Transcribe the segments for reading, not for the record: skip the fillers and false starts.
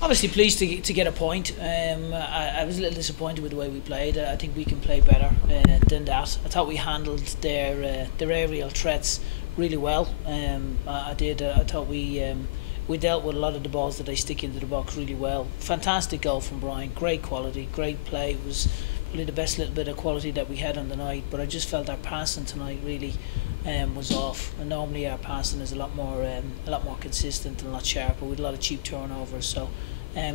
Obviously pleased to get a point. I was a little disappointed with the way we played. I think we can play better than that. I thought we handled their aerial threats really well. I did. I thought we dealt with a lot of the balls that they stick into the box really well. Fantastic goal from Brian. Great quality. Great play. It was probably the best little bit of quality that we had on the night. But I just felt our passing tonight really was off. And normally our passing is a lot more consistent and a lot sharper. We had a lot of cheap turnovers. So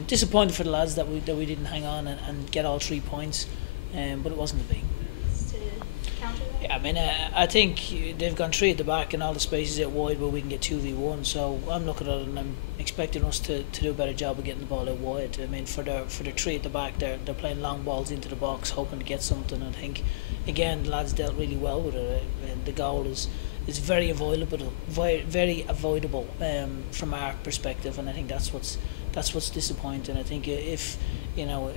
disappointed for the lads that we didn't hang on and get all 3 points. But it wasn't to be. Yeah, I mean, I think they've gone 3 at the back and all the spaces out wide where we can get 2v1. So I'm looking at it and I'm expecting us to do a better job of getting the ball out wide. I mean, for the 3 at the back, they're playing long balls into the box, hoping to get something. I think, again, the lads dealt really well with it. And the goal is very avoidable, very avoidable from our perspective. And I think that's what's disappointing. I think if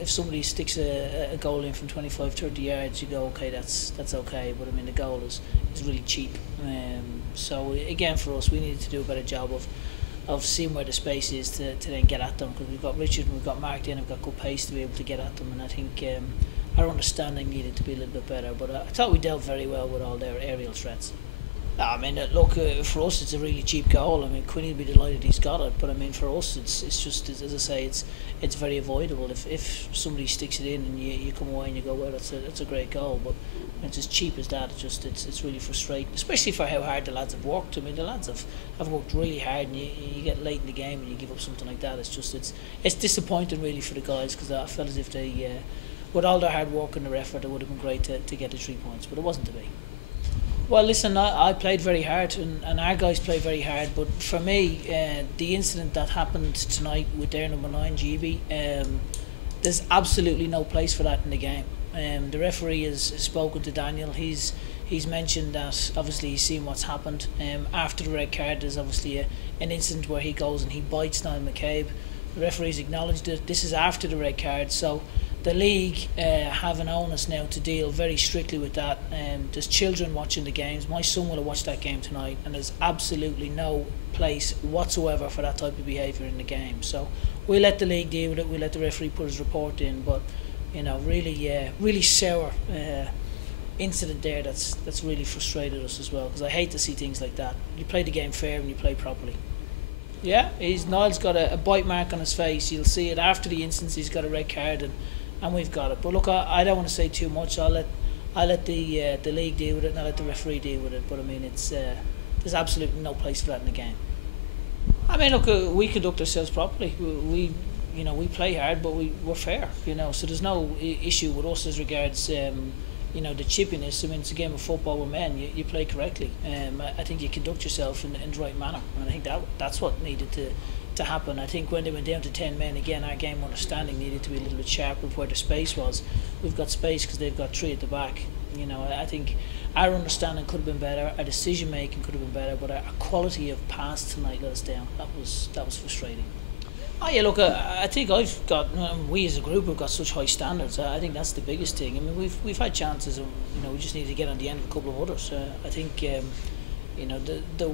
somebody sticks a goal in from 25, 30 yards, you go, okay, that's okay. But I mean, the goal is really cheap. So again, for us, we needed to do a better job of seeing where the space is to then get at them, because we've got Richard and we've got Mark then, we've got good pace to be able to get at them. And I think our understanding needed to be a little bit better. But I thought we dealt very well with all their aerial threats. I mean, look, for us it's a really cheap goal. I mean, Quinny will be delighted he's got it, but I mean, for us it's just, as I say, it's very avoidable. If somebody sticks it in and you come away and you go, well, that's a great goal, but when it's as cheap as that, it's really frustrating, especially for how hard the lads have worked. I mean, the lads have worked really hard, and you get late in the game and you give up something like that. It's disappointing really for the guys, because I felt as if they, with all their hard work and their effort, it would have been great to get the 3 points, but it wasn't to be. Well, listen, I played very hard, and our guys played very hard. But for me, the incident that happened tonight with their number 9, GB, there's absolutely no place for that in the game. The referee has spoken to Daniel. He's mentioned that obviously he's seen what's happened. After the red card, there's obviously an incident where he goes and he bites Niall McCabe. The referee's acknowledged it. This is after the red card, so the league have an onus now to deal very strictly with that. There's children watching the games. My son will have watched that game tonight, and there's absolutely no place whatsoever for that type of behaviour in the game. So we let the league deal with it. We let the referee put his report in. But really sour incident there. That's really frustrated us as well, because I hate to see things like that. You play the game fair and you play properly. Yeah, Niall's got a bite mark on his face. You'll see it after the instance. He's got a red card, and we've got it. But look, I don't want to say too much. I'll let the league deal with it, and I'll let the referee deal with it. But I mean, there's absolutely no place for that in the game. I mean, look, we conduct ourselves properly. We play hard, but we're fair. So there's no issue with us as regards the chippiness. I mean, it's a game of football with men. You play correctly. I think you conduct yourself in the right manner, and I think that's what needed to happen. I think when they went down to 10 men again, our game understanding needed to be a little bit sharper with where the space was. We've got space because they've got 3 at the back. I think our understanding could have been better, our decision making could have been better, but our quality of pass tonight let us down. That was frustrating. Oh yeah, look, I think we as a group have got such high standards. I think that's the biggest thing. I mean, we've had chances, and we just need to get on the end of a couple of others. I think the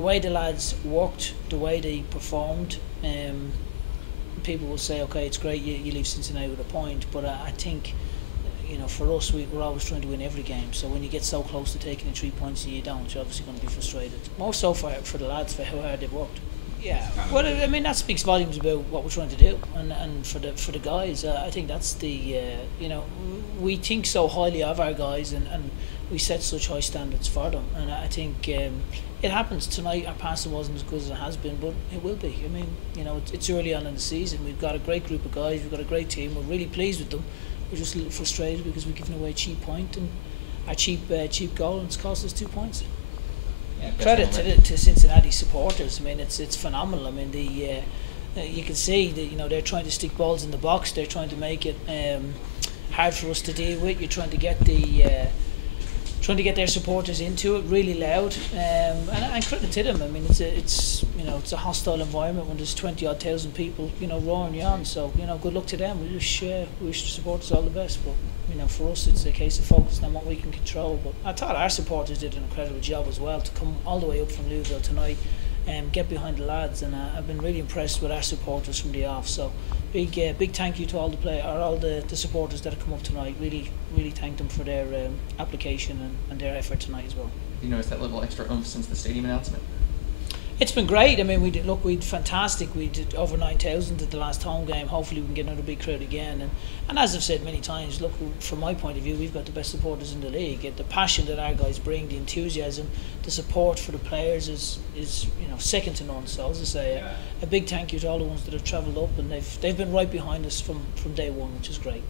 way the lads worked, the way they performed, people will say, okay, it's great you leave Cincinnati with a point, but I think for us, we're always trying to win every game. So when you get so close to taking the 3 points and you don't, you're obviously going to be frustrated. More so for the lads, for how hard they've worked. Yeah, well, I mean, that speaks volumes about what we're trying to do, and for the guys, I think that's the we think so highly of our guys, and we set such high standards for them, and I think it happens tonight. Our passing wasn't as good as it has been, but it will be. I mean, it's early on in the season. We've got a great group of guys. We've got a great team. We're really pleased with them. We're just a little frustrated because we've given away a cheap point and a cheap goal, and it's cost us 2 points. Credit to Cincinnati supporters. I mean, it's phenomenal. I mean, you can see that they're trying to stick balls in the box. They're trying to make it hard for us to deal with. You're trying to get their supporters into it really loud, and credit to them. I mean, it's a hostile environment when there's 20,000 odd people roaring you on. So good luck to them. We wish the supporters all the best, but for us it's a case of focusing on what we can control. But I thought our supporters did an incredible job as well to come all the way up from Louisville tonight get behind the lads, and I've been really impressed with our supporters from the off. So big thank you to all the supporters that have come up tonight. Really thank them for their application and their effort tonight as well. You noticed that little extra oomph since the stadium announcement? It's been great. I mean, we did fantastic. We did over 9,000 at the last home game. Hopefully we can get another big crowd again. And as I've said many times, look, from my point of view, we've got the best supporters in the league. The passion that our guys bring, the enthusiasm, the support for the players is second to none. So as I say, a big thank you to all the ones that have travelled up, and they've been right behind us from day one, which is great.